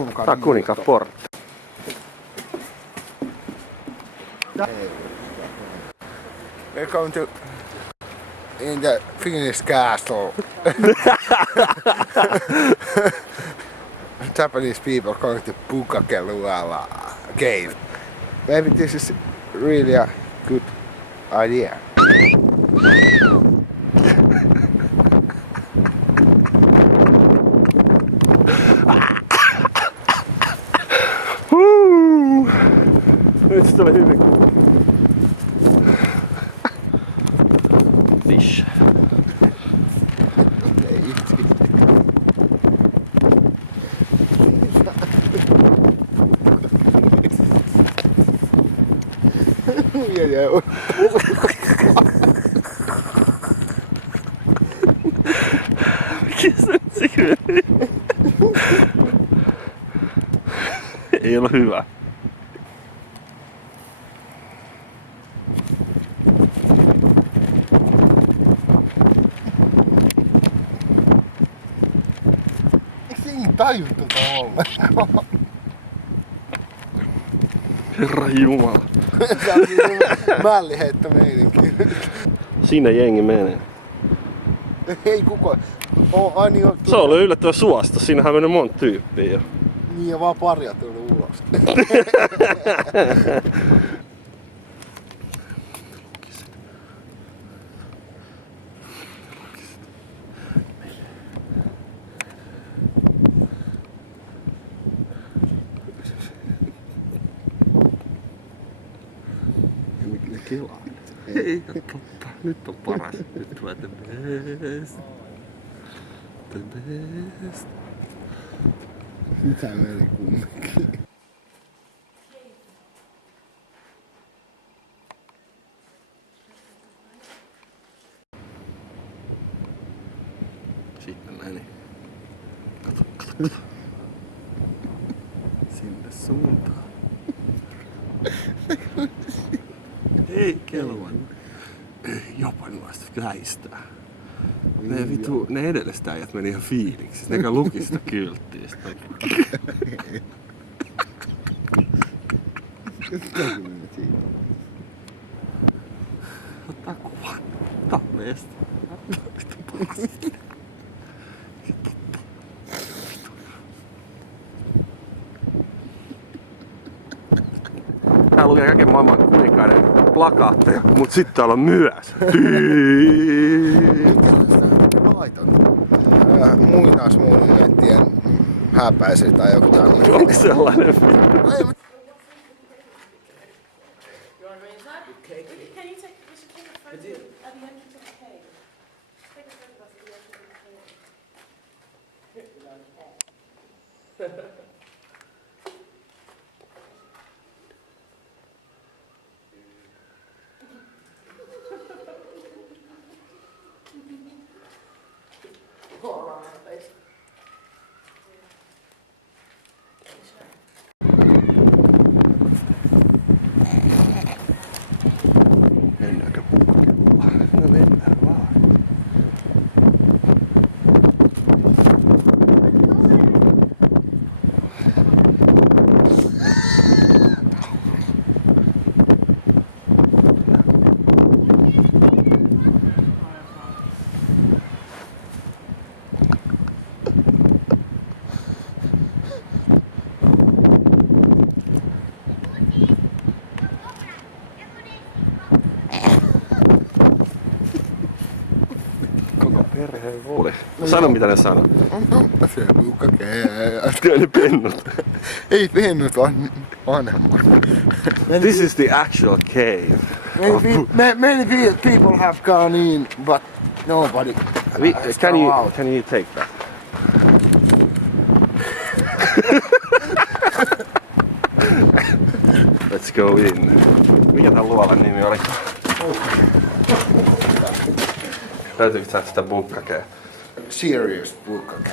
onkaan. Tää on kuninkaan portti. We're going to in the Finnish castle. Japanese people going to Pukakeluala cave. Maybe this is really a good idea. Nyt se tuli hyvin. Fish. Ei ole hyvä. Tajuttu ollenkaan. Herra Jumala. Mälliheitto meininki. Siinä jengi menee. Ei kukaan. Niin se oli yllättävän suosta. Siinähän meni monta tyyppiä jo. Niin ja vaan paria tullut ulos. Ei ole totta. Nyt on paras. Nyt tulee the best. The best. Sitten meni. Kato. Sinne suuntaan. Ei kelvan. Japanilaiset väistää. Ne edelliset äijät meni ihan fiiliksissä. Ne luki sitä kylttiä. Ottaa kuvan. Ottaa meistä. Tää lukee kaiken maailman kuninkaiden plakaatteja, mut sit täällä on myös. Muinaismonumenttien häpäiset tai joku tällainen. Onko sellainen film? Sano mitä ne sanoo. Kyllä ne pennut. Ei pennut, vaan This is the actual cave. Many people have gone in, but nobody has gone out. Can you take that? Let's go in. Mikä tän luolan nimi oli? Löytyykö täältä sitä bunkkakea? Serious bukkake.